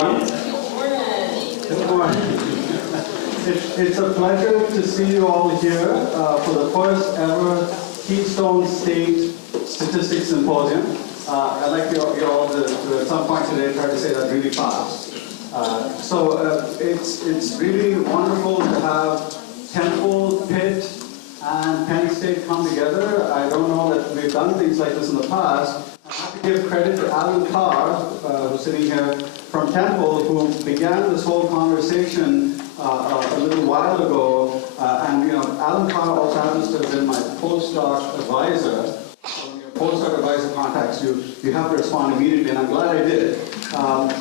Good morning. It's a pleasure to see you all here for the first ever Keystone State Statistics Symposium. I'd like you all to at some point today try to say that really fast. It's really wonderful to have Temple, Pitt, and Penn State come together. I don't know that we've done things like this in the past. I have to give credit to Alan Carr, who's sitting here from Temple, who began this whole conversation a little while ago. And you know, Alan Carr also happens to have been my postdoc advisor. So when your postdoc advisor contacts you, you have to respond immediately, and I'm glad I did,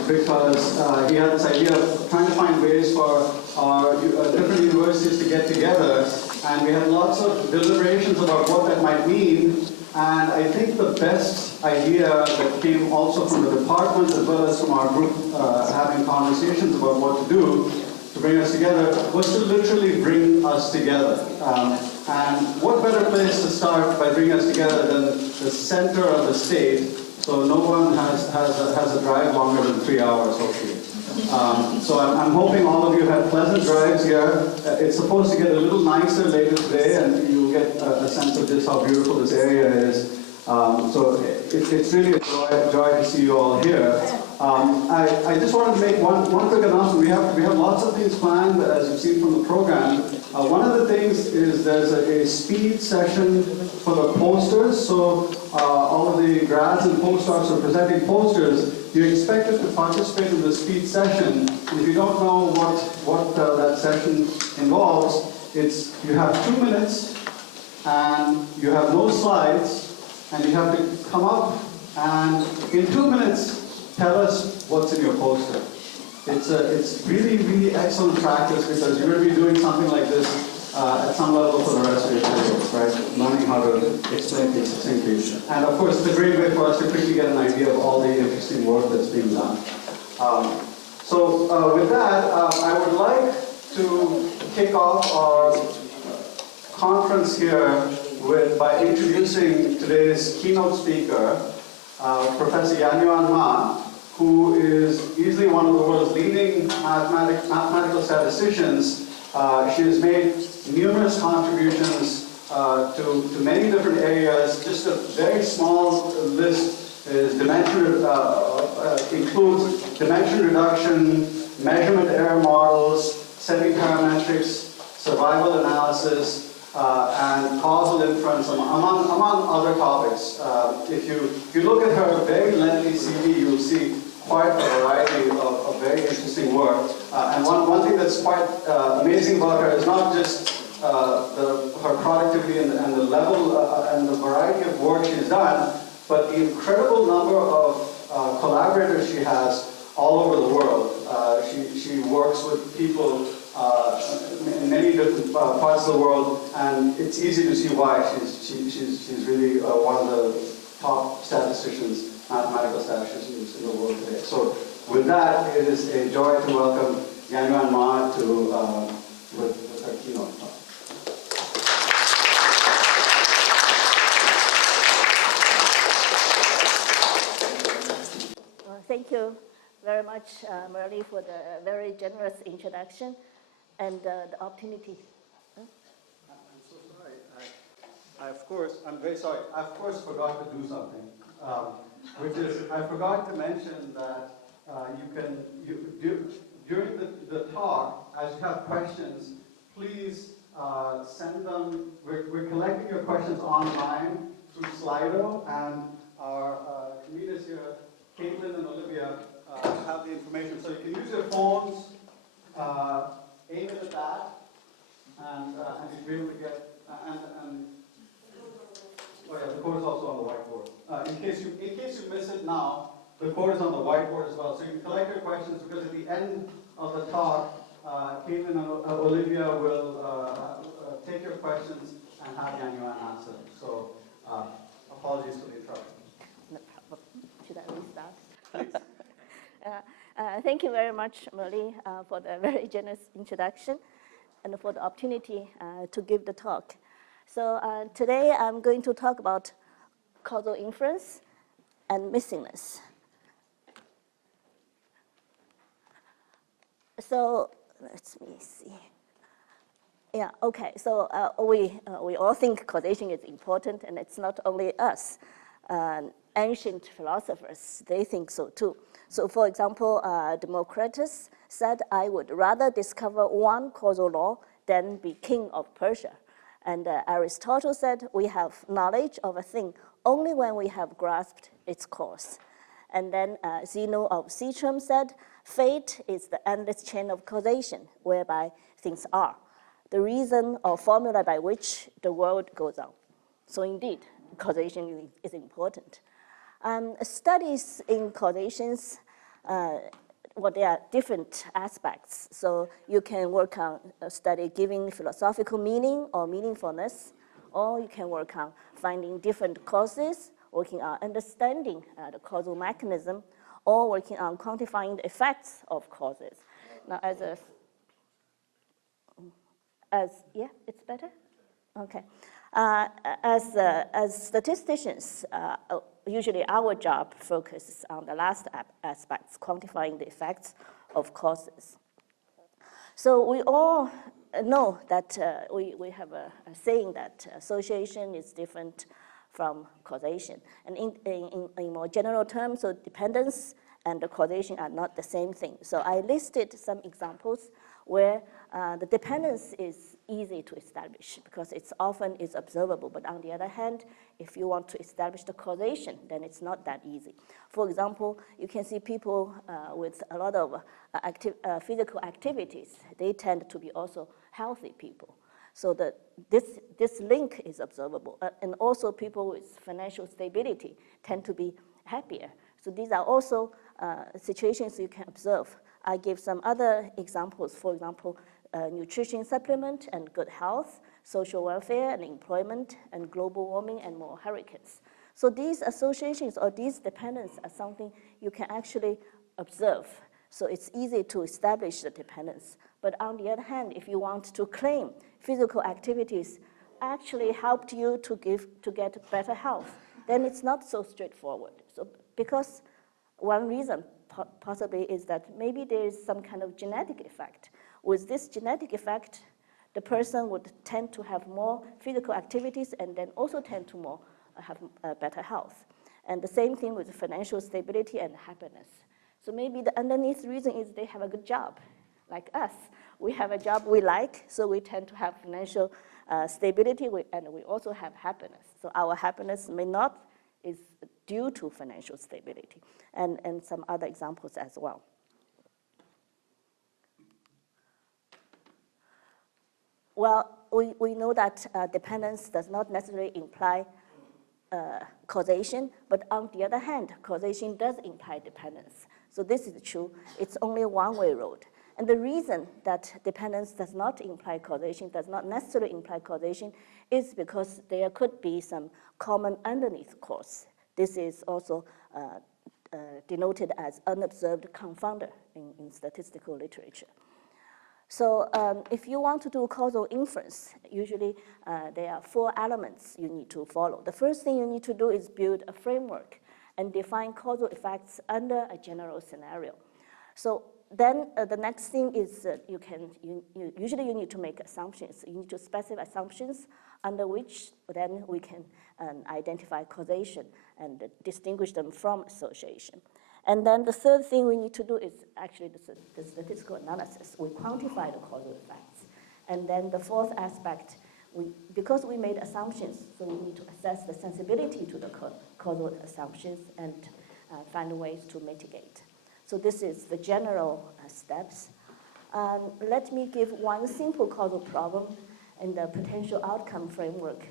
because he had this idea of trying to find ways for our different universities to get together, and we had lots of deliberations about what that might mean. And I think the best idea that came also from the department as well as from our group having conversations about what to do to bring us together was to literally bring us together. And what better place to start by bringing us together than the center of the state, so no one has a drive longer than 3 hours, hopefully. So I'm hoping all of you had pleasant drives here. It's supposed to get a little nicer later today, and you'll get a sense of just how beautiful this area is. So it's really a joy to see you all here. I just wanted to make one quick announcement. We have lots of things planned, as you've seen from the program. One of the things is there's a speed session for the posters. So all of the grads and postdocs are presenting posters. You're expected to participate in the speed session. And if you don't know what that session involves, it's you have 2 minutes and you have no slides, and you have to come up and in 2 minutes tell us what's in your poster. It's really, really excellent practice, because you're going to be doing something like this at some level for the rest of your career, right? Learning how to explain things succinctly. And of course, it's a great way for us to quickly get an idea of all the interesting work that's being done. With that, I would like to kick off our conference here by introducing today's keynote speaker, Professor Yanyuan Ma, who is easily one of the world's leading mathematical statisticians. She has made numerous contributions to many different areas. Just a very small list is includes dimension reduction, measurement error models, semi-parametrics, survival analysis, and causal inference, among other topics. If you look at her very lengthy CV, you'll see quite a variety of very interesting work. And one thing that's quite amazing about her is not just her productivity and the level and the variety of work she's done, but the incredible number of collaborators she has all over the world. She works with people in many different parts of the world, and it's easy to see why. She's really one of the top statisticians, mathematical statisticians in the world today. So with that, it is a joy to welcome Yanyuan Ma with her keynote. Thank you very much, Murali, for the very generous introduction and the opportunity. I'm so sorry. I'm very sorry. I of course forgot to do something, which is I forgot to mention that during the talk, as you have questions, please send them. We're collecting your questions online through Slido, and our comedians here, Caitlin and Olivia, have the information. So you can use your phones, aim it at that, and you'll be able to get, oh yeah, the code is also on the whiteboard. In case you miss it now, the code is on the whiteboard as well. So you can collect your questions, because at the end of the talk, Caitlin and Olivia will take your questions and have Yanyuan answer them. So apologies for the interruption. No problem. Should I restart? Thank you very much, Murali, for the very generous introduction and for the opportunity to give the talk. So today I'm going to talk about causal inference and missingness. So let me see. Yeah, okay, so we all think causation is important, and it's not only us. Ancient philosophers, they think so too. So for example, Democritus said, I would rather discover one causal law than be king of Persia. And Aristotle said, we have knowledge of a thing only when we have grasped its cause. And then Zeno of Citrum said, fate is the endless chain of causation whereby things are, the reason or formula by which the world goes on. So indeed, causation is important. Studies in causations, there are different aspects. So you can work on a study giving philosophical meaning or meaningfulness, or you can work on finding different causes, working on understanding the causal mechanism, or working on quantifying the effects of causes. Now, yeah, it's better? Okay. As statisticians, usually our job focuses on the last aspects, quantifying the effects of causes. So we all know that we have a saying that association is different from causation. And in more general terms, so dependence and the causation are not the same thing. So I listed some examples where the dependence is easy to establish because it's often is observable. But on the other hand, if you want to establish the causation, then it's not that easy. For example, you can see people with a lot of physical activities. They tend to be also healthy people. So this link is observable. And also people with financial stability tend to be happier. So these are also situations you can observe. I give some other examples, for example, nutrition supplement and good health, social welfare and employment, and global warming and more hurricanes. So these associations or these dependencies are something you can actually observe. So it's easy to establish the dependence. But on the other hand, if you want to claim physical activities actually helped you to get better health, then it's not so straightforward. So because one reason possibly is that maybe there is some kind of genetic effect. With this genetic effect, the person would tend to have more physical activities and then also tend to have better health. And the same thing with financial stability and happiness. So maybe the underneath reason is they have a good job, like us. We have a job we like, so we tend to have financial stability, and we also have happiness. So our happiness may not is due to financial stability, and some other examples as well. Well, we know that dependence does not necessarily imply causation, but on the other hand, causation does imply dependence. So this is true. It's only a one-way road. And the reason that dependence does not imply causation, does not necessarily imply causation, is because there could be some common underneath cause. This is also denoted as unobserved confounder in statistical literature. So if you want to do causal inference, usually there are 4 elements you need to follow. The first thing you need to do is build a framework and define causal effects under a general scenario. So then the next thing is usually you need to make assumptions. You need to specify assumptions under which then we can identify causation and distinguish them from association. And then the third thing we need to do is actually the statistical analysis. We quantify the causal effects. And then the fourth aspect, because we made assumptions, so we need to assess the sensibility to the causal assumptions and find ways to mitigate. So this is the general steps. Let me give one simple causal problem in the potential outcome framework,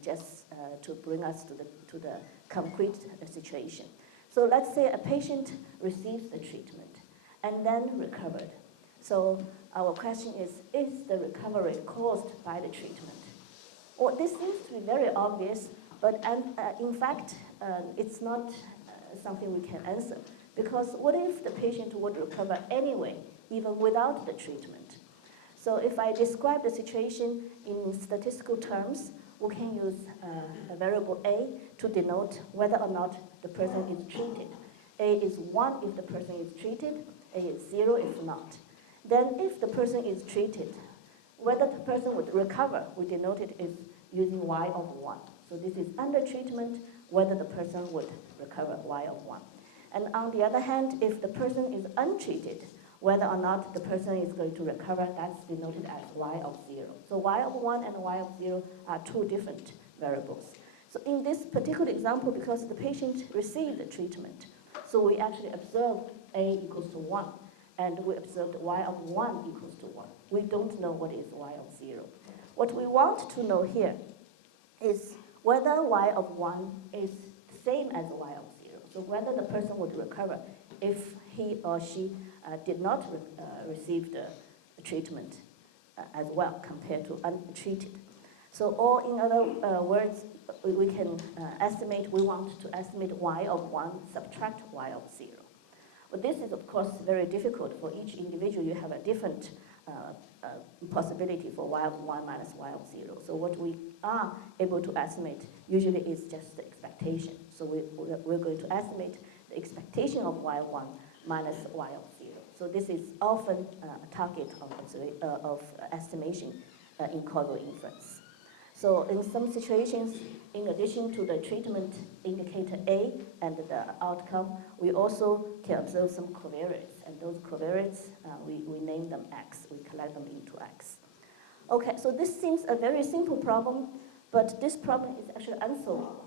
just to bring us to the concrete situation. So let's say a patient receives the treatment and then recovered. So our question is the recovery caused by the treatment? Well, this seems to be very obvious, but in fact, it's not something we can answer. Because what if the patient would recover anyway, even without the treatment? So if I describe the situation in statistical terms, we can use a variable A to denote whether or not the person is treated. A is 1 if the person is treated, A is 0 if not. Then if the person is treated, whether the person would recover, we denote it as using y of 1. So this is under treatment, whether the person would recover y of 1. And on the other hand, if the person is untreated, whether or not the person is going to recover, that's denoted as y of 0. So y of 1 and y of 0 are two different variables. So in this particular example, because the patient received the treatment, so we actually observed a equals to 1, and we observed y of 1 equals to 1. We don't know what is y of 0. What we want to know here is whether y of 1 is the same as y of 0. So whether the person would recover if he or she did not receive the treatment as well compared to untreated. So or in other words, we can estimate, we want to estimate y of 1 subtract y of 0. But this is, of course, very difficult. For each individual, you have a different possibility for y of 1 minus y of 0. So what we are able to estimate usually is just the expectation. So we're going to estimate the expectation of y of 1 minus y of 0. So this is often a target of estimation in causal inference. So in some situations, in addition to the treatment indicator A and the outcome, we also can observe some covariates. And those covariates, we name them X. We collect them into X. Okay, so this seems a very simple problem, but this problem is actually unsolvable.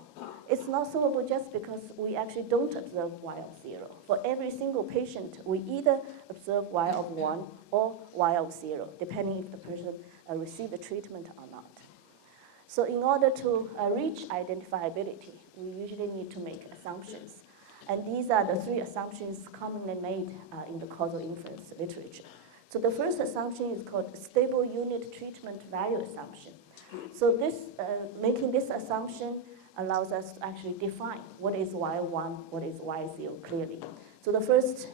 It's not solvable just because we actually don't observe y of 0. For every single patient, we either observe y of 1 or y of 0, depending if the person received the treatment or not. So in order to reach identifiability, we usually need to make assumptions. And these are the three assumptions commonly made in the causal inference literature. So the first assumption is called stable unit treatment value assumption. So this, making this assumption allows us to actually define what is y1, what is y0 clearly. So the first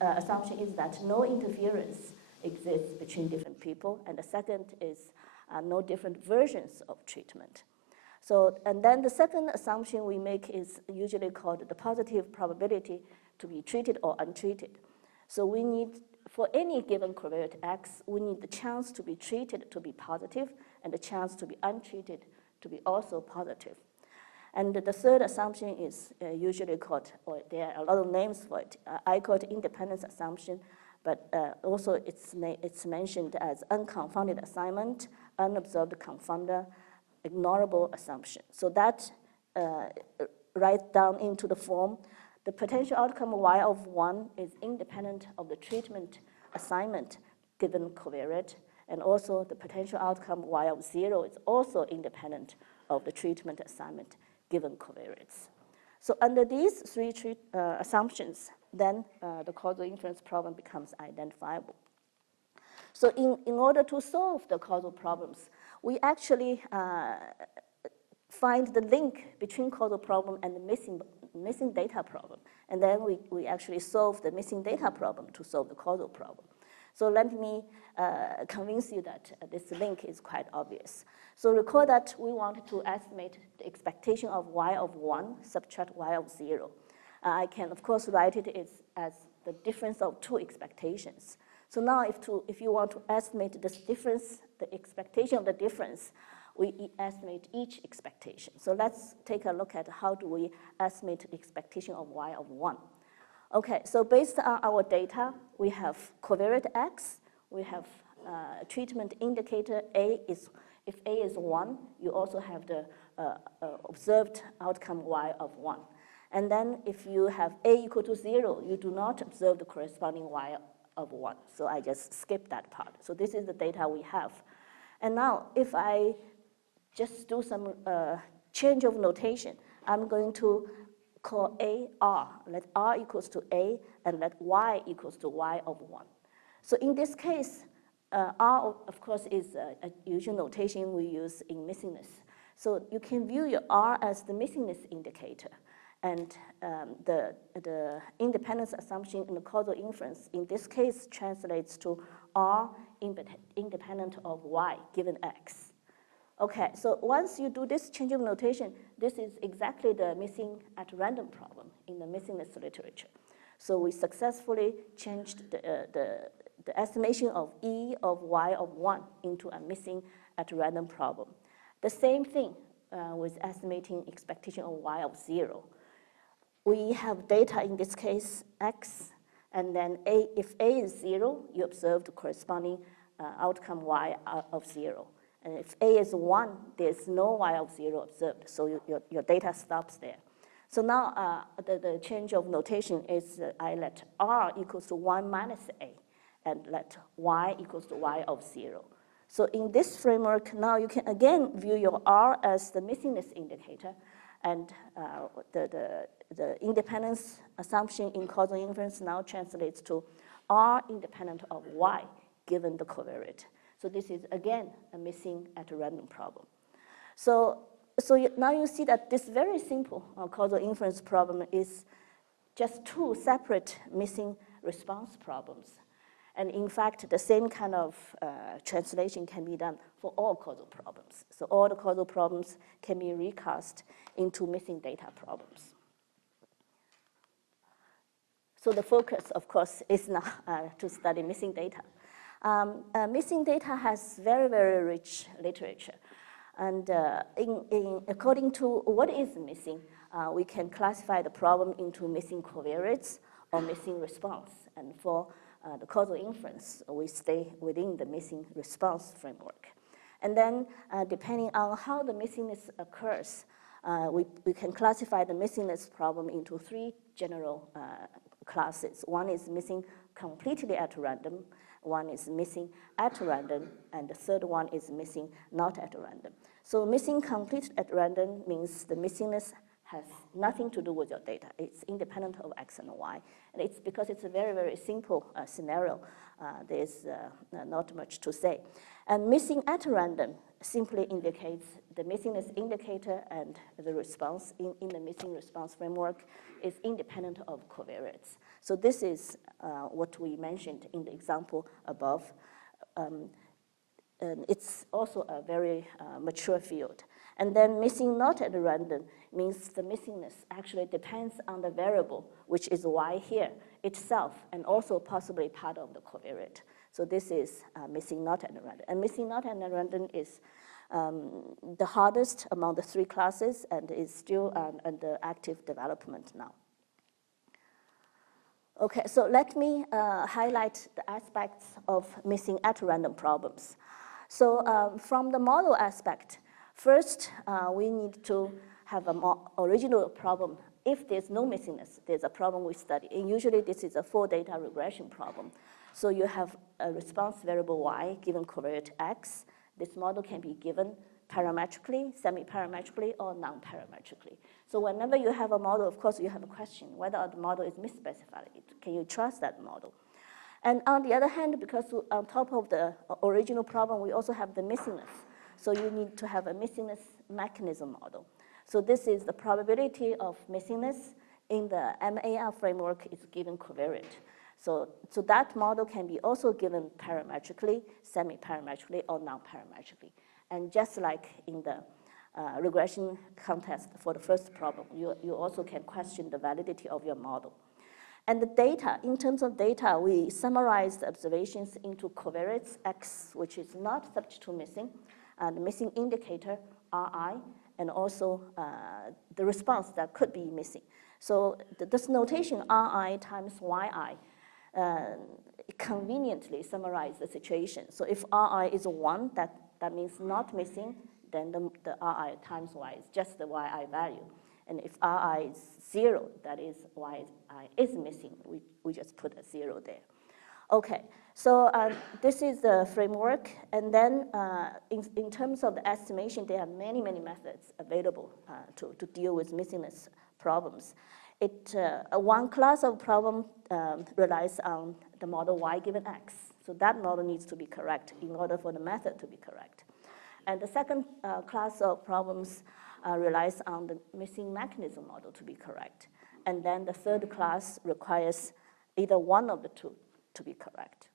assumption is that no interference exists between different people, and the second is no different versions of treatment. So, and then the second assumption we make is usually called the positive probability to be treated or untreated. So we need, for any given covariate X, we need the chance to be treated to be positive and the chance to be untreated to be also positive. And the third assumption is usually called, or there are a lot of names for it. I call it independence assumption, but also it's mentioned as unconfounded assignment, unobserved confounder, ignorable assumption. So that write down into the form, the potential outcome y of 1 is independent of the treatment assignment given covariate, and also the potential outcome y of 0 is also independent of the treatment assignment given covariates. So under these three assumptions, then the causal inference problem becomes identifiable. So in order to solve the causal problems, we actually find the link between causal problem and the missing data problem. And then we actually solve the missing data problem to solve the causal problem. So let me convince you that this link is quite obvious. So recall that we want to estimate the expectation of y of 1 subtract y of 0. I can, of course, write it as the difference of two expectations. So now if you want to estimate this difference, the expectation of the difference, we estimate each expectation. So let's take a look at how do we estimate the expectation of y of 1. Okay, so based on our data, we have covariate X, we have treatment indicator A is, if A is 1, you also have the observed outcome y of 1. And then if you have A equal to 0, you do not observe the corresponding y of 1. So I just skip that part. So this is the data we have. And now if I just do some change of notation, I'm going to call A R. Let R equals to A and let Y equals to Y of 1. So in this case, R, of course, is a usual notation we use in missingness. So you can view your R as the missingness indicator. And the independence assumption in the causal inference, in this case, translates to R independent of Y given X. Okay, so once you do this change of notation, this is exactly the missing at random problem in the missingness literature. So we successfully changed the estimation of E of Y of 1 into a missing at random problem. The same thing with estimating expectation of Y of 0. We have data, in this case, X, and then A. If A is 0, you observe the corresponding outcome Y of 0. And if A is 1, there's no Y of 0 observed, so your data stops there. So now the change of notation is I let R equals to 1 minus A, and let Y equals to Y of 0. So in this framework, now you can again view your R as the missingness indicator, and the independence assumption in causal inference now translates to R independent of Y given the covariate. So this is, again, a missing at a random problem. So now you see that this very simple causal inference problem is just two separate missing response problems. And in fact, the same kind of translation can be done for all causal problems. So all the causal problems can be recast into missing data problems. So the focus, of course, is now to study missing data. Missing data has very, very rich literature. And according to what is missing, we can classify the problem into missing covariates or missing response. And for the causal inference, we stay within the missing response framework. And then depending on how the missingness occurs, we can classify the missingness problem into three general classes. One is missing completely at random, one is missing at random, and the third one is missing not at random. So missing complete at random means the missingness has nothing to do with your data. It's independent of X and Y. And it's because it's a very, very simple scenario. There's not much to say. And missing at random simply indicates the missingness indicator and the response in the missing response framework is independent of covariates. So this is what we mentioned in the example above. And it's also a very mature field. And then missing not at random means the missingness actually depends on the variable, which is Y here itself, and also possibly part of the covariate. So this is missing not at random. And missing not at random is the hardest among the three classes and is still under active development now. Okay, so let me highlight the aspects of missing at random problems. So from the model aspect, first we need to have an original problem. If there's no missingness, there's a problem we study. And usually this is a full data regression problem. So you have a response variable Y given covariate X. This model can be given parametrically, semi-parametrically, or non-parametrically. So whenever you have a model, of course, you have a question whether the model is misspecified. Can you trust that model? And on the other hand, because on top of the original problem, we also have the missingness. So you need to have a missingness mechanism model. So this is the probability of missingness in the MNAR framework is given covariate. So that model can be also given parametrically, semi-parametrically, or non-parametrically. And just like in the regression context for the first problem, you also can question the validity of your model. And the data, in terms of data, we summarize the observations into covariates X, which is not subject to missing, the missing indicator, Ri, and also the response that could be missing. So this notation, Ri times Yi, conveniently summarize the situation. So if Ri is 1, that means not missing, then the Ri times Y is just the Yi value. And if Ri is 0, that is Yi is missing. We just put a 0 there. Okay, so this is the framework. And then in terms of the estimation, there are many, many methods available to deal with missingness problems. One class of problem relies on the model Y given X. So that model needs to be correct in order for the method to be correct. And the second class of problems relies on the missing mechanism model to be correct. And then the third class requires either one of the two to be correct.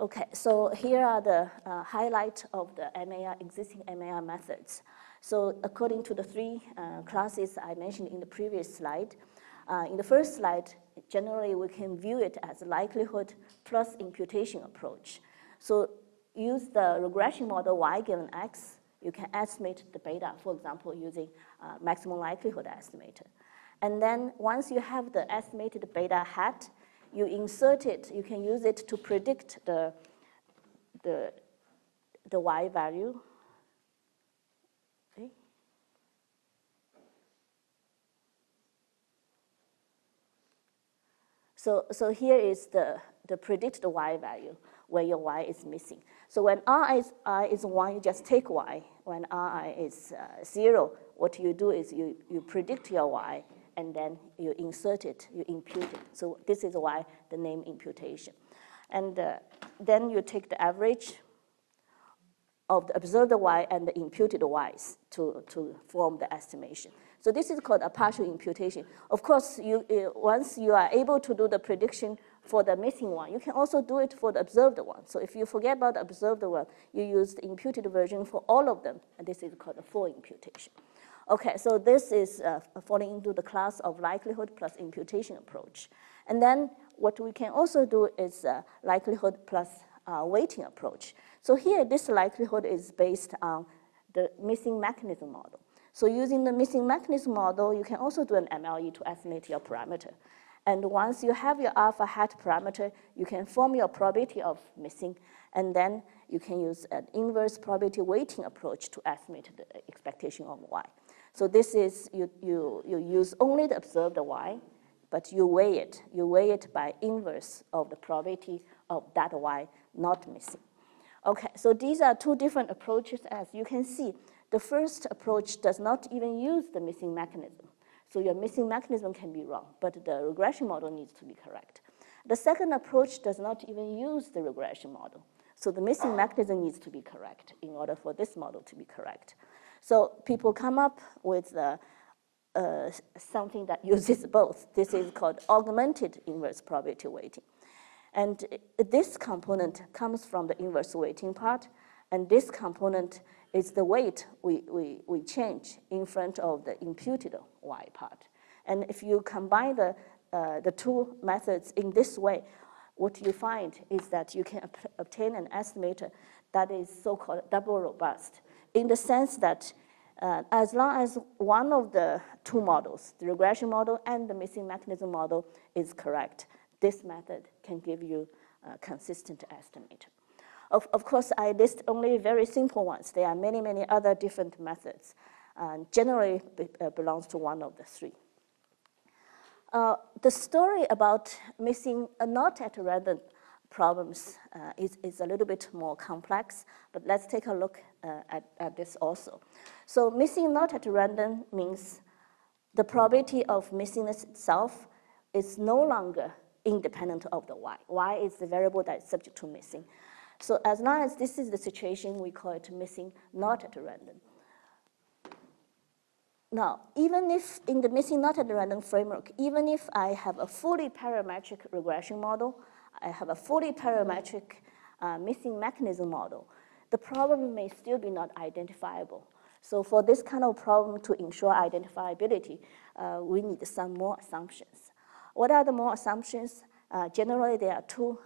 Okay, so here are the highlight of the existing MNAR methods. So according to the three classes I mentioned in the previous slide, In the first slide, generally we can view it as likelihood plus imputation approach. So use the regression model y given x, you can estimate the beta, for example, using maximum likelihood estimator. And then once you have the estimated beta hat, you insert it, you can use it to predict the y value. Okay. So here is the predicted y value, where your y is missing. So when I is 1, you just take y. When I is 0, what you do is you predict your y, and then you insert it, you impute it. So this is why the name imputation. And then you take the average of the observed y and the imputed y's to form the estimation. So this is called a partial imputation. Of course, once you are able to do the prediction for the missing one, you can also do it for the observed one. So if you forget about the observed one, you use the imputed version for all of them, and this is called a full imputation. Okay, so this is falling into the class of likelihood plus imputation approach. And then what we can also do is likelihood plus weighting approach. So here, this likelihood is based on the missing mechanism model. So using the missing mechanism model, you can also do an MLE to estimate your parameter. And once you have your alpha hat parameter, you can form your probability of missing, and then you can use an inverse probability weighting approach to estimate the expectation of y. So this is, you use only the observed y, but you weigh it. You weigh it by inverse of the probability of that y not missing. Okay, so these are two different approaches. As you can see, the first approach does not even use the missing mechanism. So your missing mechanism can be wrong, but the regression model needs to be correct. The second approach does not even use the regression model. So the missing mechanism needs to be correct in order for this model to be correct. So people come up with something that uses both. This is called augmented inverse probability weighting. And this component comes from the inverse weighting part, and this component is the weight we change in front of the imputed y part. And if you combine the two methods in this way, what you find is that you can obtain an estimator that is so-called double robust, in the sense that as long as one of the two models, the regression model and the missing mechanism model, is correct, this method can give you a consistent estimate. Of course, I list only very simple ones. There are many, many other different methods. Generally, belongs to one of the three. The story about missing not at random problems is a little bit more complex, but let's take a look at this also. So missing not at random means the probability of missingness itself is no longer independent of the y. Y is the variable that is subject to missing. So as long as this is the situation, we call it missing not at random. Now, even if in the missing not at random framework, even if I have a fully parametric regression model, I have a fully parametric missing mechanism model, the problem may still be not identifiable. So for this kind of problem to ensure identifiability, we need some more assumptions. What are the more assumptions? Generally, there are two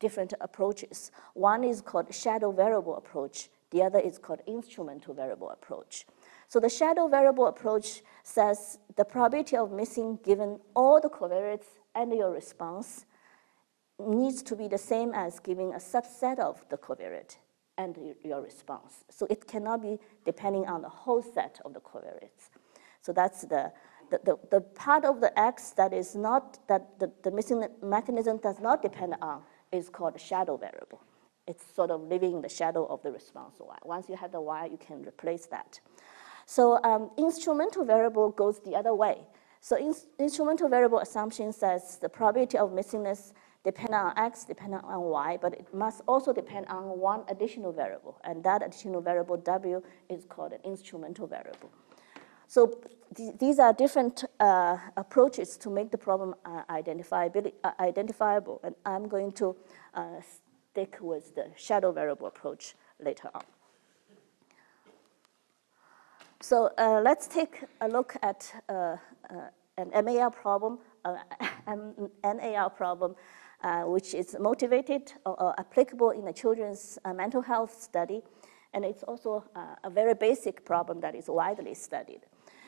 different approaches. One is called shadow variable approach. The other is called instrumental variable approach. So the shadow variable approach says the probability of missing given all the covariates and your response needs to be the same as giving a subset of the covariate and your response. So it cannot be depending on the whole set of the covariates. So that's the part of the X that is not, that the missing mechanism does not depend on is called shadow variable. It's sort of living in the shadow of the response Y. Once you have the Y, you can replace that. So instrumental variable goes the other way. So instrumental variable assumption says the probability of missingness depend on X, depend on Y, but it must also depend on one additional variable, and that additional variable W is called an instrumental variable. So these are different approaches to make the problem identifiable, and I'm going to stick with the shadow variable approach later on. So let's take a look at an MAR problem, NAR problem, which is motivated or applicable in the children's mental health study. And it's also a very basic problem that is widely studied.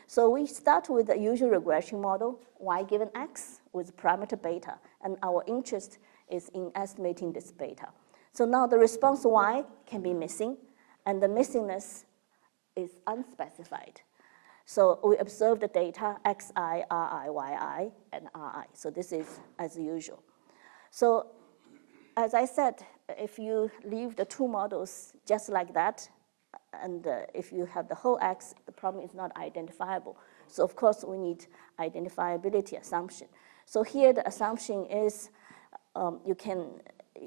So we start with the usual regression model, y given x, with parameter beta. And our interest is in estimating this beta. So now the response y can be missing, and the missingness is unspecified. So we observe the data xi, ri, yi, and ri. So this is as usual. So as I said, if you leave the two models just like that, and if you have the whole x, the problem is not identifiable. So of course, we need identifiability assumption. So here the assumption is you can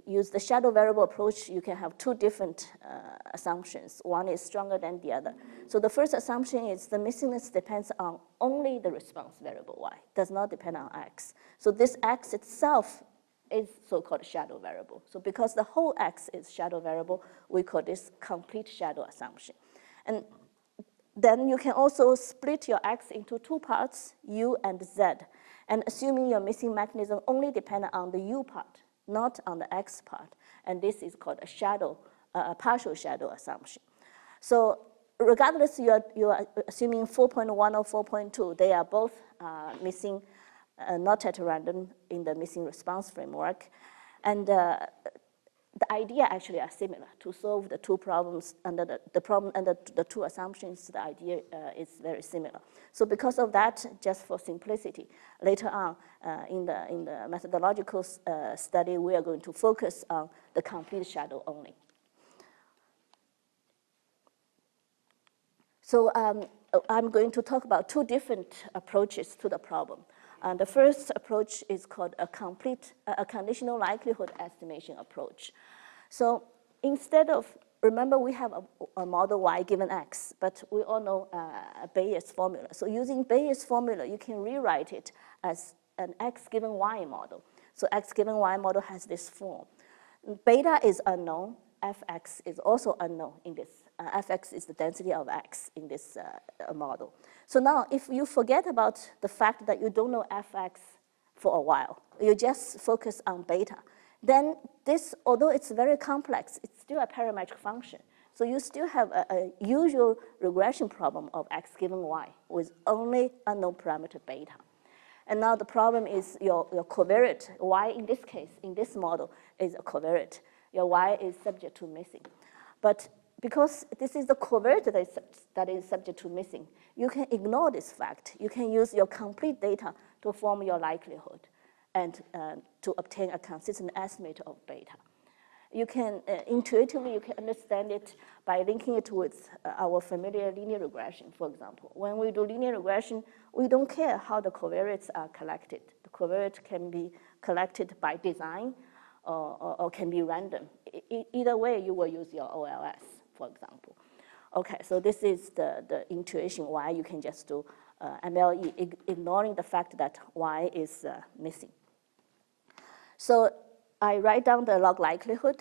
use the shadow variable approach. You can have two different assumptions. One is stronger than the other. So the first assumption is the missingness depends on only the response variable y, does not depend on x. So this x itself is so-called shadow variable. So because the whole x is shadow variable, we call this complete shadow assumption. And then you can also split your x into two parts, u and z, and assuming your missing mechanism only depends on the u part, not on the x part. And this is called a shadow, a partial shadow assumption. So regardless you are assuming 4.1 or 4.2, they are both missing, not at random in the missing response framework. And the idea actually are similar. To solve the two problems under the problem under the two assumptions, the idea is very similar. So because of that, just for simplicity, later on in the methodological study, we are going to focus on the complete shadow only. So I'm going to talk about two different approaches to the problem. The first approach is called a conditional likelihood estimation approach. So instead of, remember we have a model y given x, but we all know Bayes' formula. So using Bayes' formula, you can rewrite it as an x given y model. So x given y model has this form. Beta is unknown, fx is also unknown in this. Fx is the density of x in this model. So now if you forget about the fact that you don't know fx for a while, you just focus on beta, then this, although it's very complex, it's still a parametric function. So you still have a usual regression problem of x given y with only unknown parameter beta. And now the problem is your covariate, y in this case, in this model, is a covariate. Your y is subject to missing. But because this is the covariate that is subject to missing, you can ignore this fact. You can use your complete data to form your likelihood and to obtain a consistent estimate of beta. You can, intuitively, you can understand it by linking it with our familiar linear regression, for example. When we do linear regression, we don't care how the covariates are collected. The covariate can be collected by design or can be random. Either way, you will use your OLS, for example. Okay, so this is the intuition why you can just do MLE, ignoring the fact that y is missing. So I write down the log likelihood.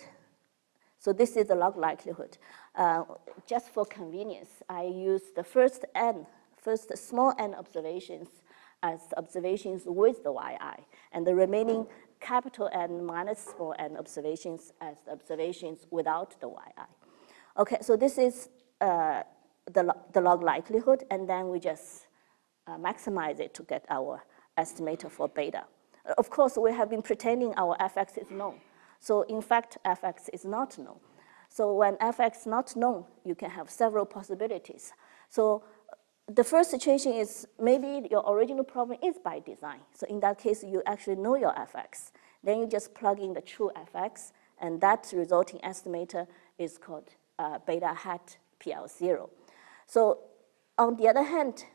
So this is the log likelihood. Just for convenience, I use the first small n observations as observations with the yi, and the remaining capital N minus small n observations as observations without the yi. Okay, so this is the log likelihood, and then we just maximize it to get our estimator for beta. Of course, we have been pretending our fx is known. So in fact, fx is not known. So when fx is not known, you can have several possibilities. So the first situation is maybe your original problem is by design. So in that case, you actually know your fx. Then you just plug in the true fx, and that resulting estimator is called beta hat PL0. So on the other hand,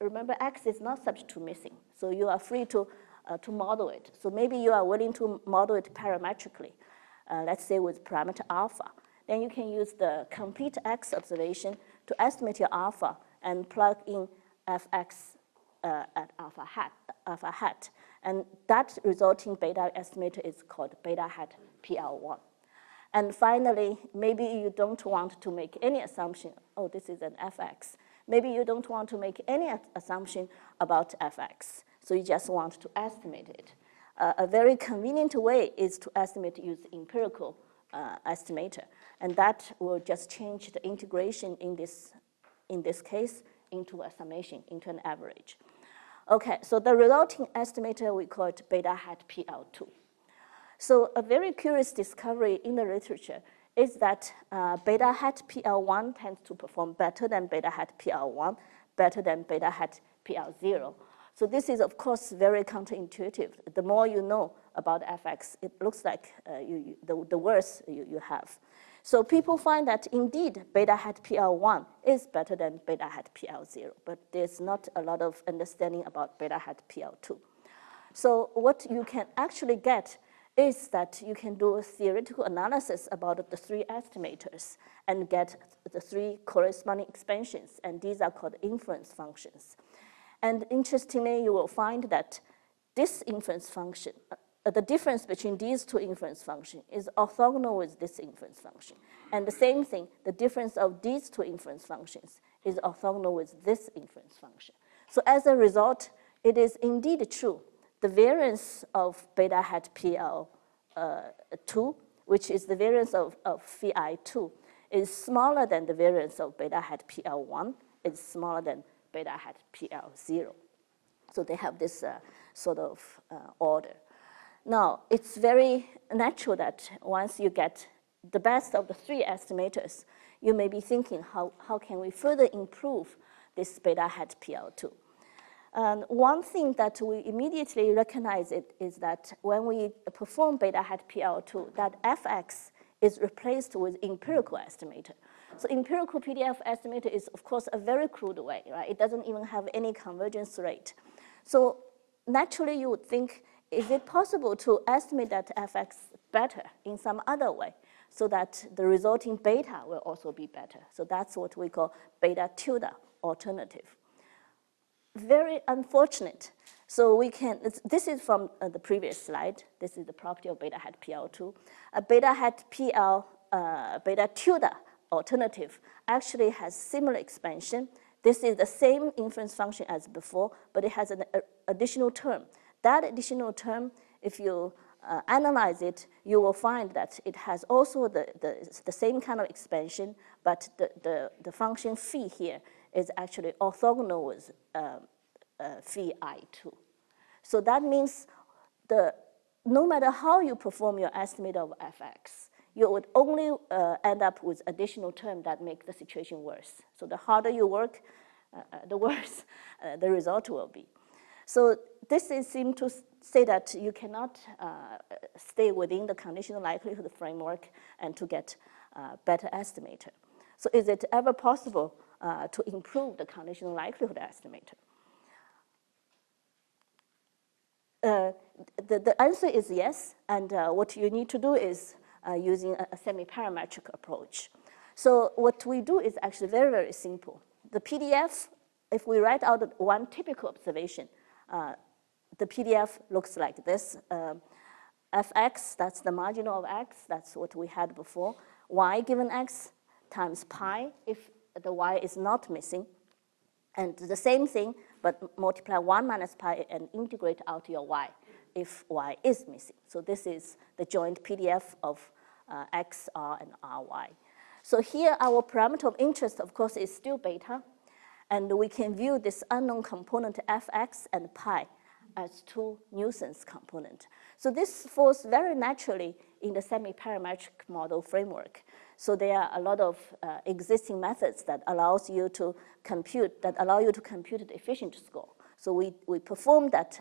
remember x is not subject to missing. So you are free to model it. So maybe you are willing to model it parametrically, let's say with parameter alpha. Then you can use the complete x observation to estimate your alpha and plug in fx at alpha hat. And that resulting beta estimator is called beta hat PL1. And finally, maybe you don't want to make any assumption, oh, this is an fx. Maybe you don't want to make any assumption about fx, so you just want to estimate it. A very convenient way is to estimate use empirical estimator, and that will just change the integration in this case into a summation, into an average. Okay, so the resulting estimator, we call it beta hat PL2. So a very curious discovery in the literature is that beta hat PL1 tends to perform better than beta hat PL1, better than beta hat PL0. So this is, of course, very counterintuitive. The more you know about fx, it looks like the worse you have. So people find that indeed beta hat PL1 is better than beta hat PL0, but there's not a lot of understanding about beta hat PL2. So what you can actually get is that you can do a theoretical analysis about the three estimators and get the three corresponding expansions, and these are called inference functions. And interestingly, you will find that this inference function, the difference between these two inference functions is orthogonal with this inference function. And the same thing, the difference of these two inference functions is orthogonal with this inference function. So as a result, it is indeed true. The variance of beta hat PL2, which is the variance of phi 2, is smaller than the variance of beta hat PL1, is smaller than beta hat PL0. So they have this sort of order. Now, it's very natural that once you get the best of the three estimators, you may be thinking, how can we further improve this beta hat PL2? And one thing that we immediately recognize is that when we perform beta hat PL2, that fx is replaced with empirical estimator. So empirical PDF estimator is, of course, a very crude way, right? It doesn't even have any convergence rate. So naturally, you would think, is it possible to estimate that fx better in some other way so that the resulting beta will also be better? So that's what we call beta tilde alternative. Very unfortunate. So we can, this is from the previous slide. This is the property of beta hat PL2. A beta hat beta tilde alternative actually has similar expansion. This is the same inference function as before, but it has an additional term. That additional term, if you analyze it, you will find that it has also the same kind of expansion, but the function phi here is actually orthogonal with phi I2. So that means no matter how you perform your estimate of fx, you would only end up with additional term that make the situation worse. So the harder you work, the worse the result will be. So this seems to say that you cannot stay within the conditional likelihood framework and to get better estimator. So is it ever possible to improve the conditional likelihood estimator? The answer is yes, and what you need to do is using a semi-parametric approach. So what we do is actually very, very simple. The PDF, if we write out one typical observation, the PDF looks like this. Fx, that's the marginal of x, that's what we had before. Y given x times pi if the y is not missing. And the same thing, but multiply 1 minus pi and integrate out your y if y is missing. So this is the joint PDF of x, r, and ry. So here our parameter of interest, of course, is still beta. And we can view this unknown component fx and pi as two nuisance components. So this falls very naturally in the semi-parametric model framework. So there are a lot of existing methods that allows you to compute, that allow you to compute the efficient score. So we perform that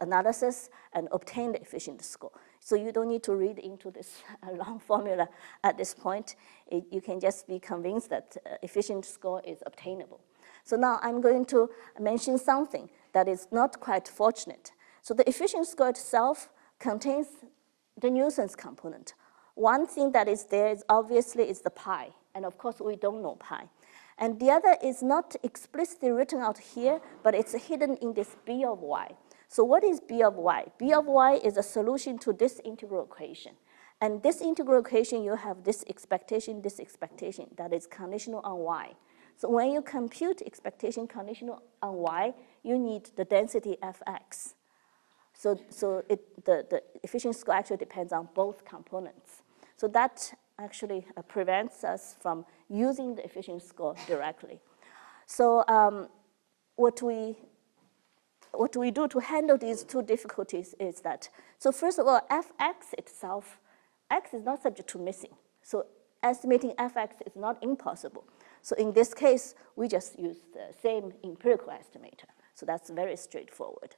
analysis and obtain the efficient score. So you don't need to read into this long formula at this point. You can just be convinced that efficient score is obtainable. So now I'm going to mention something that is not quite fortunate. So the efficient score itself contains the nuisance component. One thing that is there is obviously is the pi, and of course we don't know pi. And the other is not explicitly written out here, but it's hidden in this b of y. So what is b of y? B of y is a solution to this integral equation. And this integral equation, you have this expectation that is conditional on y. So when you compute expectation conditional on y, you need the density fx. So the efficiency score actually depends on both components. So that actually prevents us from using the efficiency score directly. So what we do to handle these two difficulties is that, so first of all, fx itself, x is not subject to missing. So estimating fx is not impossible. So in this case, we just use the same empirical estimator. So that's very straightforward.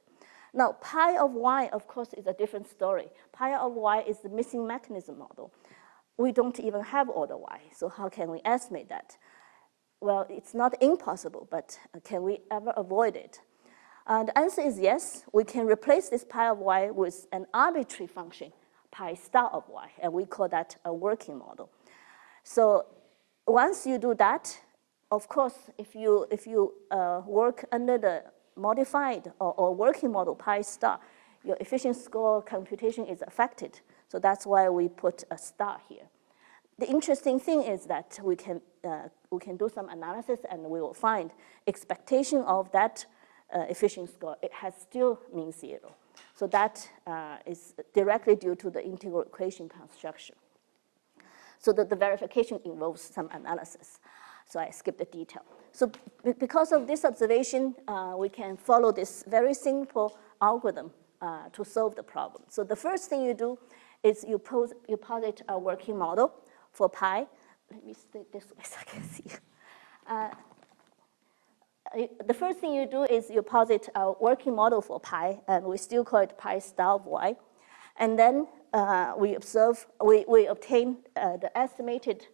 Now, pi of y, of course, is a different story. Pi of y is the missing mechanism model. We don't even have order y, so how can we estimate that? Well, it's not impossible, but can we ever avoid it? And the answer is yes. We can replace this pi of y with an arbitrary function, pi star of y, and we call that a working model. So once you do that, of course, if you work under the modified or working model pi star, your efficiency score computation is affected. So that's why we put a star here. The interesting thing is that we can do some analysis and we will find expectation of that efficiency score, it has still mean 0. So that is directly due to the integral equation construction. So the verification involves some analysis. So I skipped the detail. So because of this observation, we can follow this very simple algorithm to solve the problem. So the first thing you do is you posit a working model for pi. Let me stay this way so I can see. The first thing you do is you posit a working model for pi, and we still call it pi star of y. And then we obtain the estimated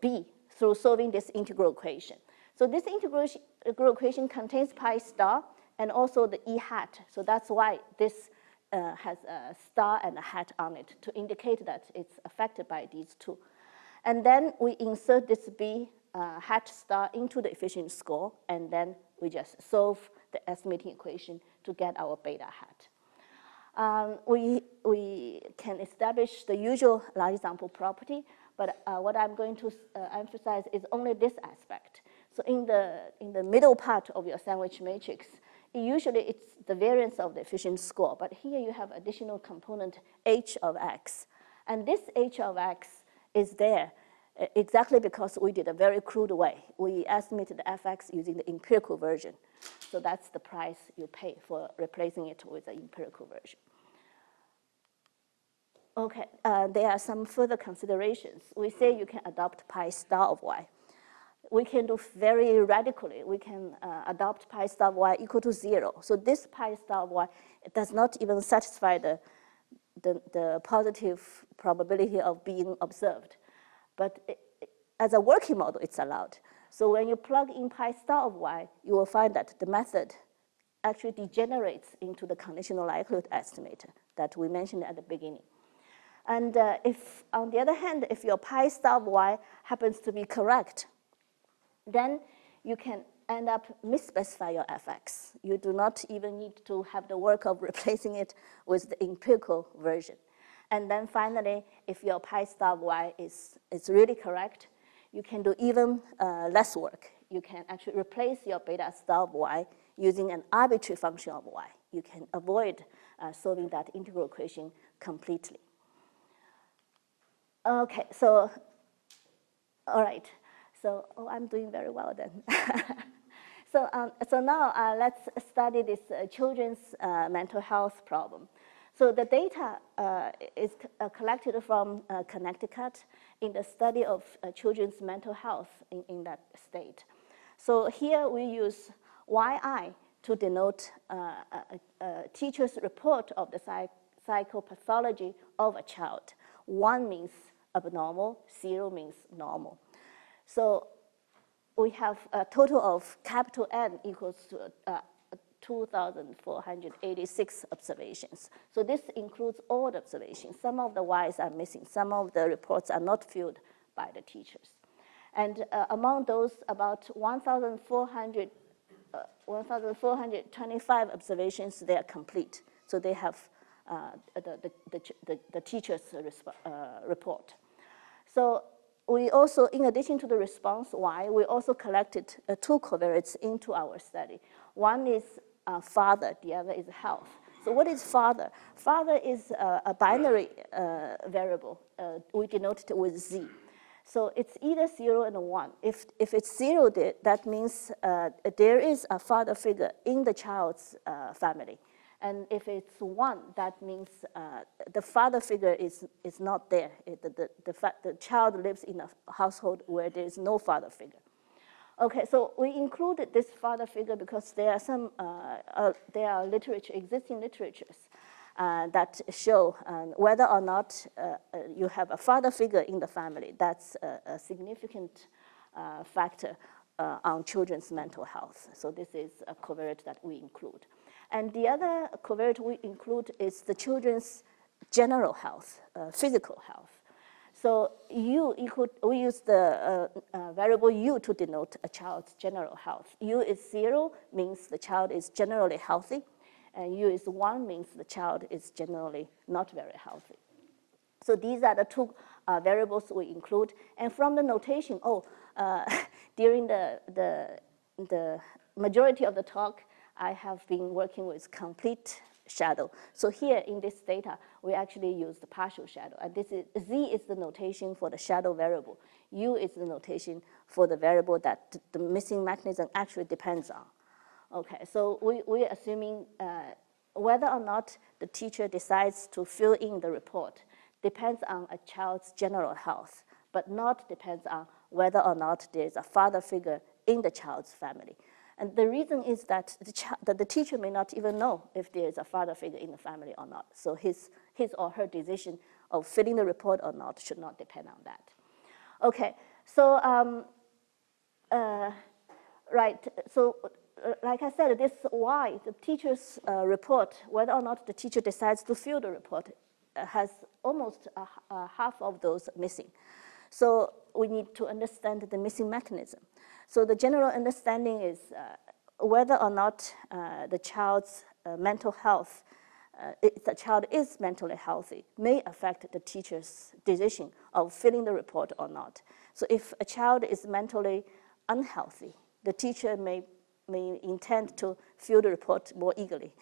b through solving this integral equation. So this integral equation contains pi star and also the e hat. So that's why this has a star and a hat on it to indicate that it's affected by these two. And then we insert this b hat star into the efficiency score, and then we just solve the estimating equation to get our beta hat. We can establish the usual large sample property, but what I'm going to emphasize is only this aspect. So in the middle part of your sandwich matrix, usually it's the variance of the efficiency score, but here you have additional component h of x. And this h of x is there exactly because we did a very crude way. We estimated the fx using the empirical version. So that's the price you pay for replacing it with the empirical version. Okay, there are some further considerations. We say you can adopt pi star of y. We can do very radically. We can adopt pi star of y equal to 0. So this pi star of y, it does not even satisfy the positive probability of being observed. But as a working model, it's allowed. So when you plug in pi star of y, you will find that the method actually degenerates into the conditional likelihood estimator that we mentioned at the beginning. And if, on the other hand, if your pi star of y happens to be correct, then you can end up misspecify your fx. You do not even need to have the work of replacing it with the empirical version. And then finally, if your pi star of y is really correct, you can do even less work. You can actually replace your beta star of y using an arbitrary function of y. You can avoid solving that integral equation completely. Okay, so, all right. So, I'm doing very well then. So now let's study this children's mental health problem. So the data is collected from Connecticut in the study of children's mental health in that state. So here we use YI to denote a teacher's report of the psychopathology of a child. 1 means abnormal, 0 means normal. So we have a total of capital N equals to 2,486 observations. So this includes all the observations. Some of the Ys are missing. Some of the reports are not filled by the teachers. And among those, about 1,425 observations, they are complete. So they have the teacher's report. So we also, in addition to the response Y, we also collected two covariates into our study. One is father, the other is health. So what is father? Father is a binary variable. We denote it with Z. So it's either 0 and 1. If it's 0, that means there is a father figure in the child's family. And if it's 1, that means the father figure is not there. The child lives in a household where there is no father figure. Okay, so we included this father figure because there are some existing literatures that show whether or not you have a father figure in the family. That's a significant factor on children's mental health. So this is a covariate that we include. And the other covariate we include is the children's general health, physical health. So we use the variable U to denote a child's general health. U is 0, means the child is generally healthy, and U is 1, means the child is generally not very healthy. So these are the two variables we include. And from the notation, during the majority of the talk, I have been working with complete shadow. So here in this data, we actually use the partial shadow. And this is, Z is the notation for the shadow variable. U is the notation for the variable that the missing mechanism actually depends on. Okay, so we're assuming whether or not the teacher decides to fill in the report depends on a child's general health, but not depends on whether or not there's a father figure in the child's family. And the reason is that the teacher may not even know if there is a father figure in the family or not. So his or her decision of filling the report or not should not depend on that. Okay, so like I said, this Y, the teacher's report, whether or not the teacher decides to fill the report, has almost half of those missing. So we need to understand the missing mechanism. So the general understanding is whether or not the child's mental health, if the child is mentally healthy, may affect the teacher's decision of filling the report or not. So if a child is mentally unhealthy, the teacher may intend to fill the report more eagerly.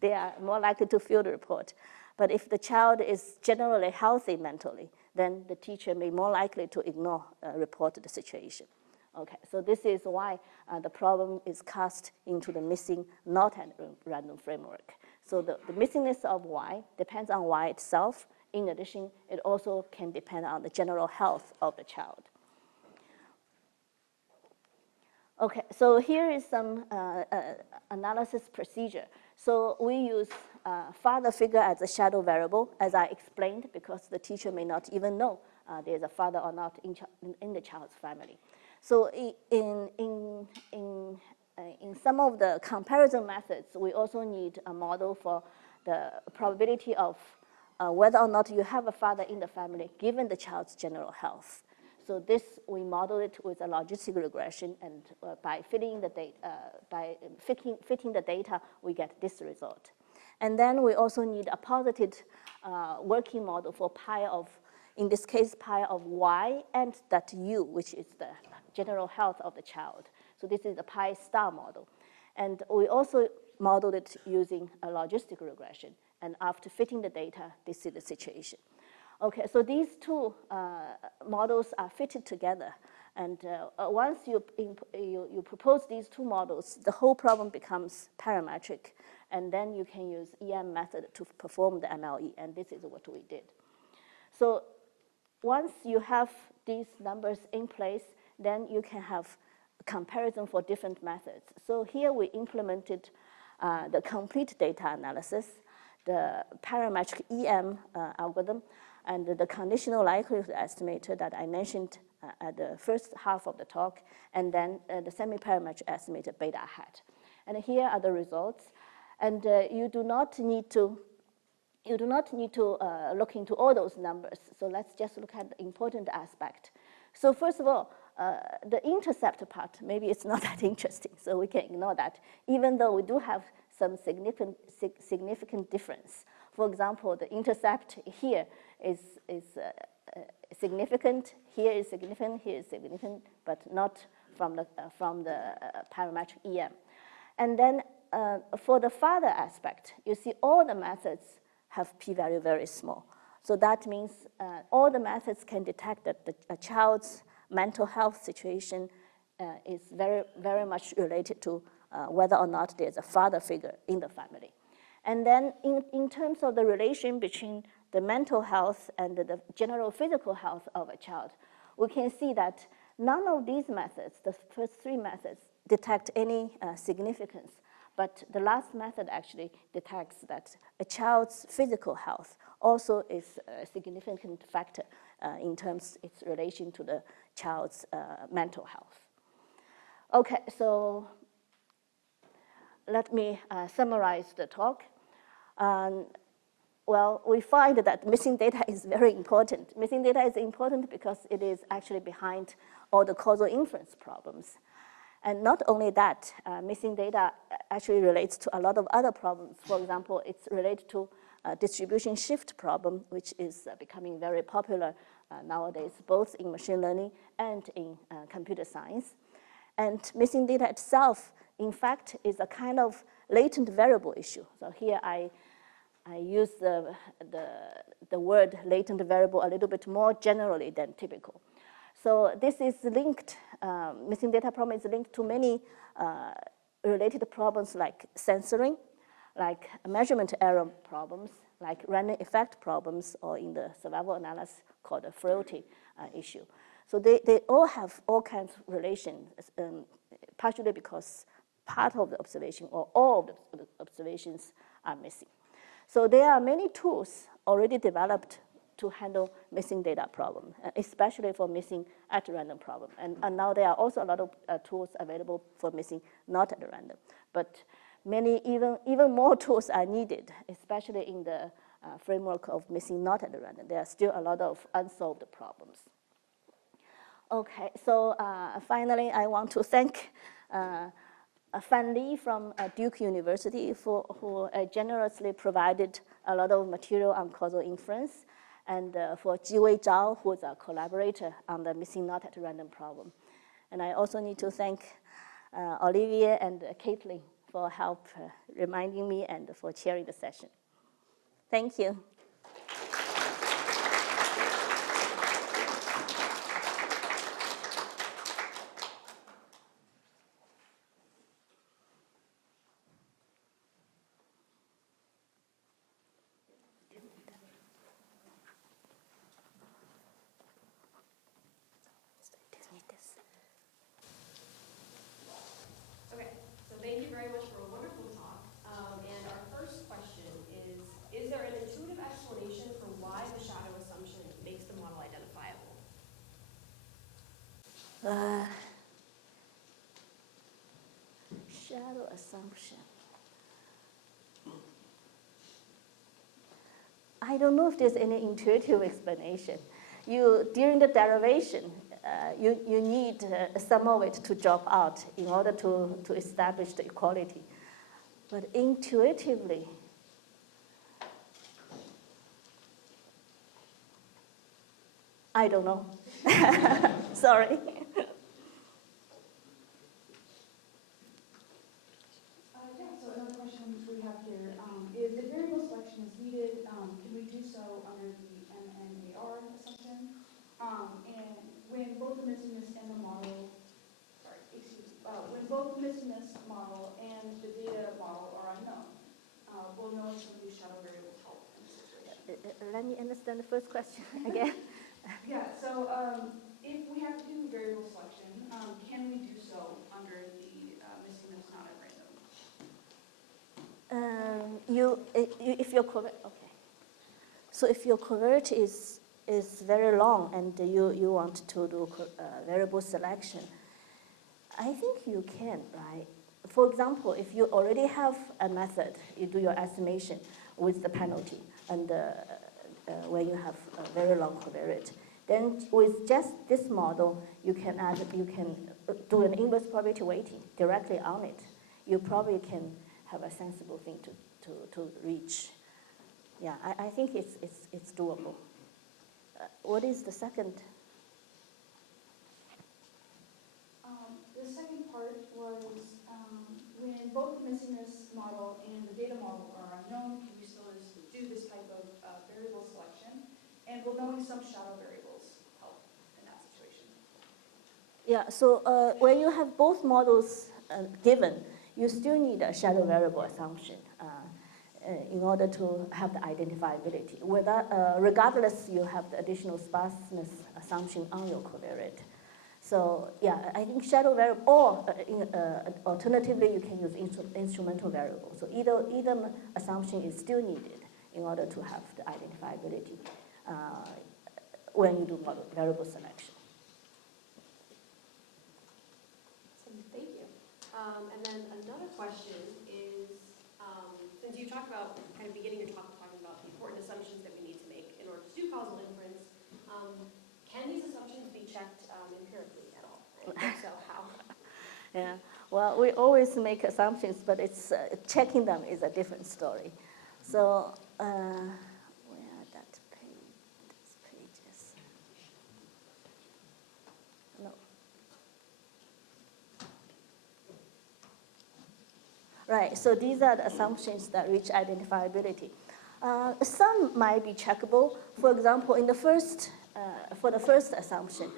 They are more likely to fill the report. But if the child is generally healthy mentally, then the teacher may more likely to ignore report the situation. Okay, so this is why the problem is cast into the missing not random framework. So the missingness of Y depends on Y itself. In addition, it also can depend on the general health of the child. Okay, so here is some analysis procedure. So we use father figure as a shadow variable, as I explained, because the teacher may not even know there's a father or not in the child's family. So in some of the comparison methods, we also need a model for the probability of whether or not you have a father in the family given the child's general health. So this, we model it with a logistic regression, and by fitting the data, we get this result. And then we also need a posited working model for pi of, in this case, pi of Y and that U, which is the general health of the child. So this is a pi star model. And we also modeled it using a logistic regression. And after fitting the data, this is the situation. Okay, so these two models are fitted together. And once you propose these two models, the whole problem becomes parametric. And then you can use EM method to perform the MLE. And this is what we did. So once you have these numbers in place, then you can have comparison for different methods. So here we implemented the complete data analysis, the parametric EM algorithm, and the conditional likelihood estimator that I mentioned at the first half of the talk, and then the semi-parametric estimator beta hat. And here are the results. And you do not need to look into all those numbers. So let's just look at the important aspect. So first of all, the intercept part, maybe it's not that interesting, so we can ignore that, even though we do have some significant difference. For example, the intercept here is significant, here is significant, but not from the parametric EM. And then for the father aspect, you see all the methods have p-value very small. So that means all the methods can detect that a child's mental health situation is very, very much related to whether or not there's a father figure in the family. And then in terms of the relation between the mental health and the general physical health of a child, we can see that none of these methods, the first three methods, detect any significance. But the last method actually detects that a child's physical health also is a significant factor in terms of its relation to the child's mental health. Okay, so let me summarize the talk. Well, we find that missing data is very important. Missing data is important because it is actually behind all the causal inference problems. And not only that, missing data actually relates to a lot of other problems. For example, it's related to distribution shift problem, which is becoming very popular nowadays, both in machine learning and in computer science. And missing data itself, in fact, is a kind of latent variable issue. So here I use the word latent variable a little bit more generally than typical. So this is linked, missing data problem is linked to many related problems like censoring, like measurement error problems, like random effect problems, or in the survival analysis called the frailty issue. So they all have all kinds of relations, partially because part of the observation or all of the observations are missing. So there are many tools already developed to handle missing data problem, especially for missing at random problem. And now there are also a lot of tools available for missing not at random. But many, even more tools are needed, especially in the framework of missing not at random. There are still a lot of unsolved problems. Okay, so finally, I want to thank Fan Li from Duke University who generously provided a lot of material on causal inference, and for Jiwei Zhao, who is a collaborator on the missing not at random problem. And I also need to thank Olivier and Caitlin for help reminding me and for chairing the session. Thank you. Okay, so thank you very much for a wonderful talk. And our first question is there an intuitive explanation for why the shadow assumption makes the model identifiable? Shadow assumption. I don't know if there's any intuitive explanation. During the derivation, you need some of it to drop out in order to establish the equality. But intuitively, I don't know. Sorry. Yeah, so another question we have here is if variable selection is needed, can we do so under the MNAR assumption? And when both the missingness and the model, when both the missingness model and the data model are unknown, will knowing some of these shadow variables help in this situation? Let me understand the first question again. Yeah, so if we have to do variable selection, can we do so under the missingness not at random? If your covert, okay. So if your covert is very long and you want to do variable selection, I think you can, right? For example, if you already have a method, you do your estimation with the penalty, and when you have a very long covariate, then with just this model, you can do an inverse probability weighting directly on it. You probably can have a sensible thing to reach. Yeah, I think it's doable. what is the second? The second part was when both the missingness model and the data model are unknown, can you still just do this type of variable selection? And will knowing some shadow variables help in that situation? Yeah, so when you have both models given, you still need a shadow variable assumption in order to have the identifiability. Regardless, you have the additional sparseness assumption on your covariate. So yeah, I think shadow variable, or alternatively, you can use instrumental variable. So either assumption is still needed in order to have the identifiability when you do model variable selection. Thank you. And then another question is, since you talked about, kind of beginning your talk talking about the important assumptions that we need to make in order to do causal inference, can these assumptions be checked empirically at all? And if so, how? Yeah, well, we always make assumptions, but it's checking them is a different story. So where that page? This page is no. Right. So these are the assumptions that reach identifiability. Some might be checkable. For example, in the first for the first assumption,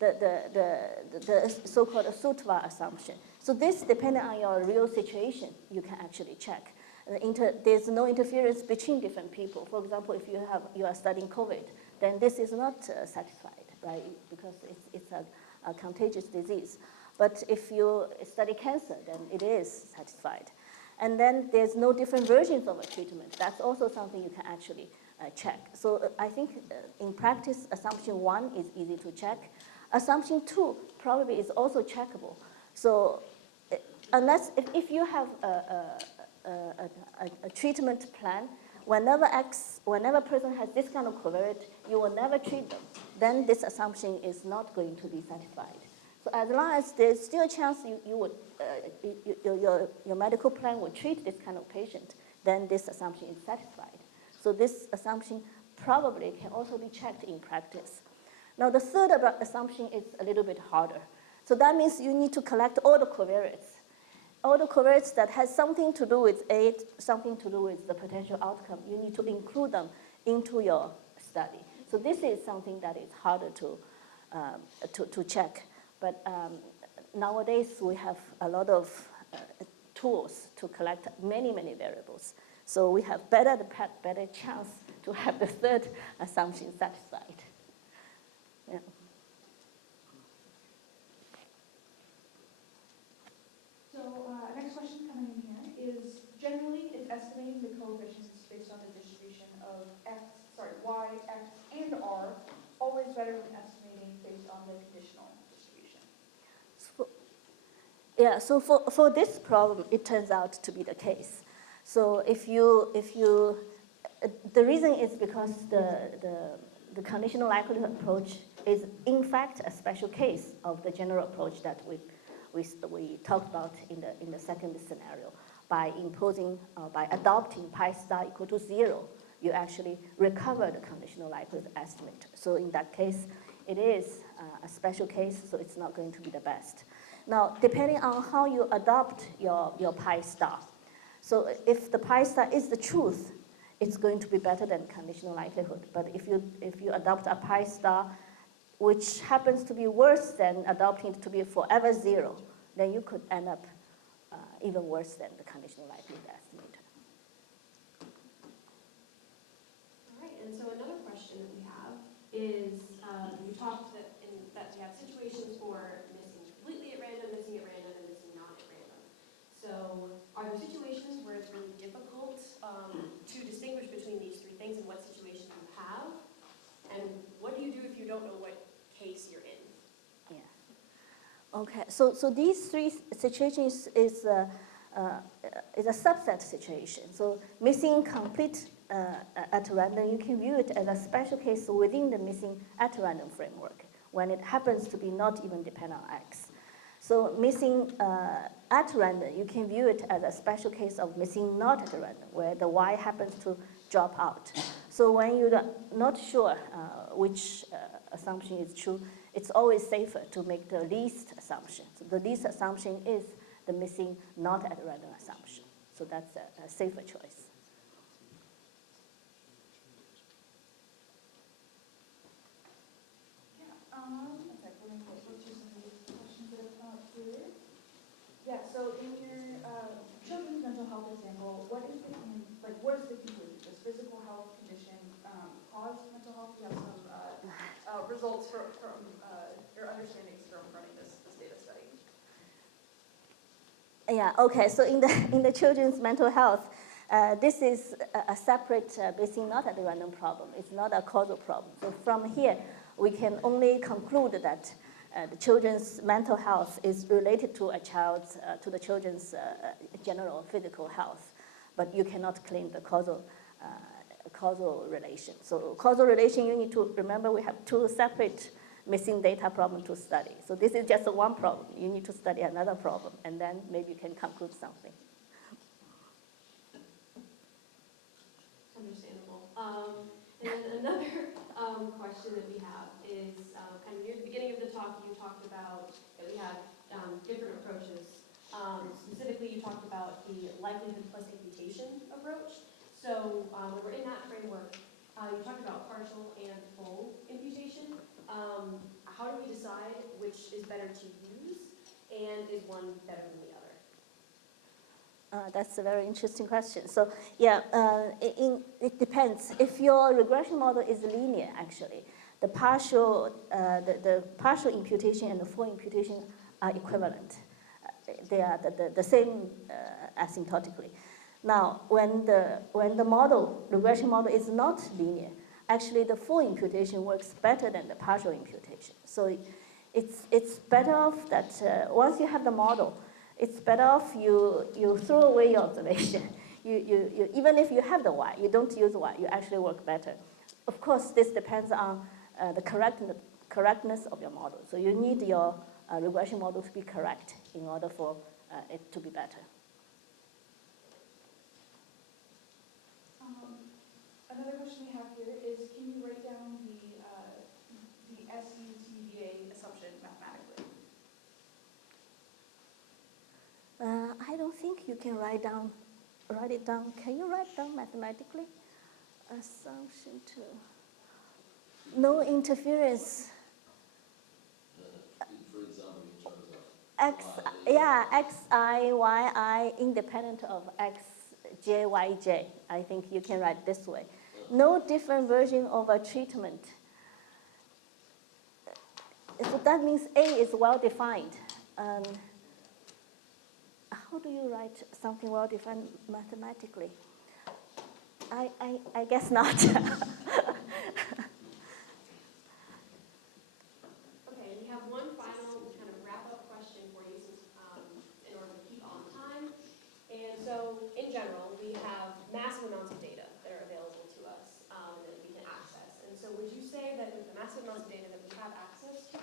the so-called Sutva assumption. So this, depending on your real situation, you can actually check. There's no interference between different people. For example, if you are studying COVID, then this is not satisfied, right? Because it's a contagious disease. But if you study cancer, then it is satisfied. And then there's no different versions of a treatment. That's also something you can actually check. So I think in practice, assumption 1 is easy to check. Assumption 2 probably is also checkable. So unless, if you have a treatment plan, whenever a person has this kind of covariate, you will never treat them. Then this assumption is not going to be satisfied. So as long as there's still a chance your medical plan will treat this kind of patient, then this assumption is satisfied. So this assumption probably can also be checked in practice. Now the third assumption is a little bit harder. So that means you need to collect all the covariates. All the covariates that has something to do with aid, something to do with the potential outcome, you need to include them into your study. So this is something that is harder to check. But nowadays, we have a lot of tools to collect many, many variables. So we have better chance to have the third assumption satisfied. Yeah. So next question coming in here is, generally, it's estimating the coefficients based on the distribution of y, x, and r, always better than estimating based on the conditional distribution. Yeah, so for this problem, it turns out to be the case. So the reason is because the conditional likelihood approach is in fact a special case of the general approach that we talked about in the second scenario. By adopting pi star equal to 0, you actually recover the conditional likelihood estimate. So in that case, it is a special case, so it's not going to be the best. Now, depending on how you adopt your pi star, so if the pi star is the truth, it's going to be better than conditional likelihood. But if you adopt a pi star which happens to be worse than adopting it to be forever 0, then you could end up even worse than the conditional likelihood estimator. All right, and so another question that we have is, you talked that you have situations for missing completely at random, missing at random, and missing not at random. So are there situations where it's really difficult to distinguish between these three things, and what situations you have? And what do you do if you don't know what case you're in? Yeah. Okay. So these three situations is a subset situation. So missing complete at random, you can view it as a special case within the missing at random framework when it happens to be not even dependent on X. So missing at random, you can view it as a special case of missing not at random, where the Y happens to drop out. So when you're not sure which assumption is true, it's always safer to make the least assumption. So the least assumption is the missing not at random assumption. So that's a safer choice. Yeah, so in your children's mental health example, what is the conclusion? Does physical health condition cause mental health? You have some results from your understandings from running this data study. Yeah, okay, so in the children's mental health, this is a separate basing not at random problem. It's not a causal problem. So from here, we can only conclude that the children's mental health is related to to the children's general physical health, but you cannot claim the causal relation. So causal relation, you need to remember we have two separate missing data problem to study. So this is just one problem. You need to study another problem, and then maybe you can conclude something. Understandable. And then another question that we have is kind of near the beginning of the talk, you talked about that we have different approaches. Specifically, you talked about the likelihood plus imputation approach. So when we're in that framework, you talked about partial and full imputation. How do we decide which is better to use, and is one better than the other? That's a very interesting question. So yeah, it depends. If your regression model is linear, actually, the partial imputation and the full imputation are equivalent. They are the same asymptotically. Now, when the regression model is not linear, actually the full imputation works better than the partial imputation. So it's better off that once you have the model, it's better off you throw away your observation. You even if you have the Y, you don't use Y, you actually work better. Of course, this depends on the correctness of your model. So you need your regression model to be correct in order for it to be better. Another question we have here is, can you write down the SUTVA assumption mathematically? I don't think you can write it down. Can you write down mathematically? Assumption to no interference. For example, in terms of xi, yi independent of xj, yj. I think you can write this way. No different version of a treatment. So that means A is well defined. How do you write something well defined mathematically? I guess not. Okay, we have one final kind of wrap-up question for you in order to keep on time. And so, in general, we have massive amounts of data that are available to us that we can access. And so would you say that with the massive amounts of data that we have access to,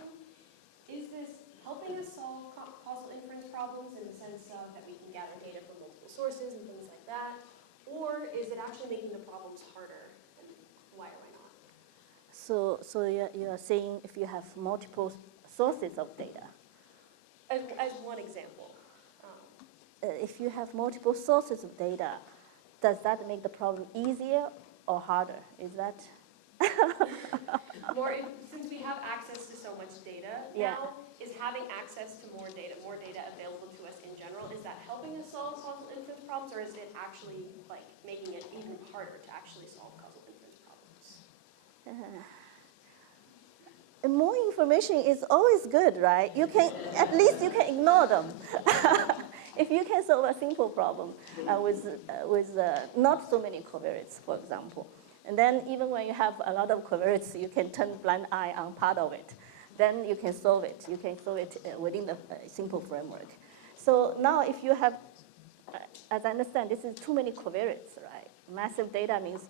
is this helping us solve causal inference problems in the sense of that we can gather data from multiple sources and things like that? Or is it actually making the problems harder? And why or why not? So you are saying if you have multiple sources of data. As one example. If you have multiple sources of data, does that make the problem easier or harder? Is that? Since we have access to so much data Yeah. now, is having access to more data available to us in general, is that helping us solve causal inference problems, or is it actually like making it even harder to actually solve causal inference problems? More information is always good, right? At least you can ignore them. If you can solve a simple problem with not so many covariates, for example, and then even when you have a lot of covariates, you can turn blind eye on part of it. Then you can solve it. You can solve it within the simple framework. So now if you have, as I understand, this is too many covariates, right? Massive data means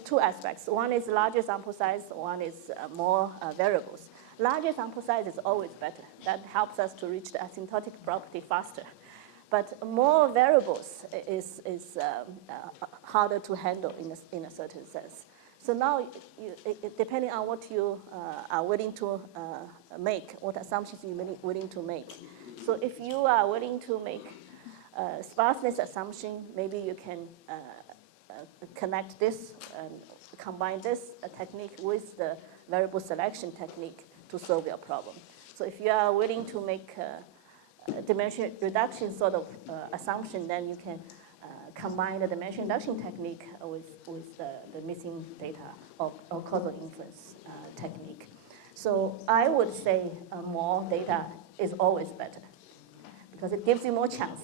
two aspects. One is larger sample size, one is more variables. Larger sample size is always better. That helps us to reach the asymptotic property faster. But more variables is harder to handle in a certain sense. So now, depending on what you are willing to make, what assumptions you're willing to make. So if you are willing to make sparseness assumption, maybe you can connect this and combine this technique with the variable selection technique to solve your problem. So if you are willing to make dimension reduction sort of assumption, then you can combine the dimension reduction technique with the missing data or causal inference technique. So I would say more data is always better because it gives you more chance.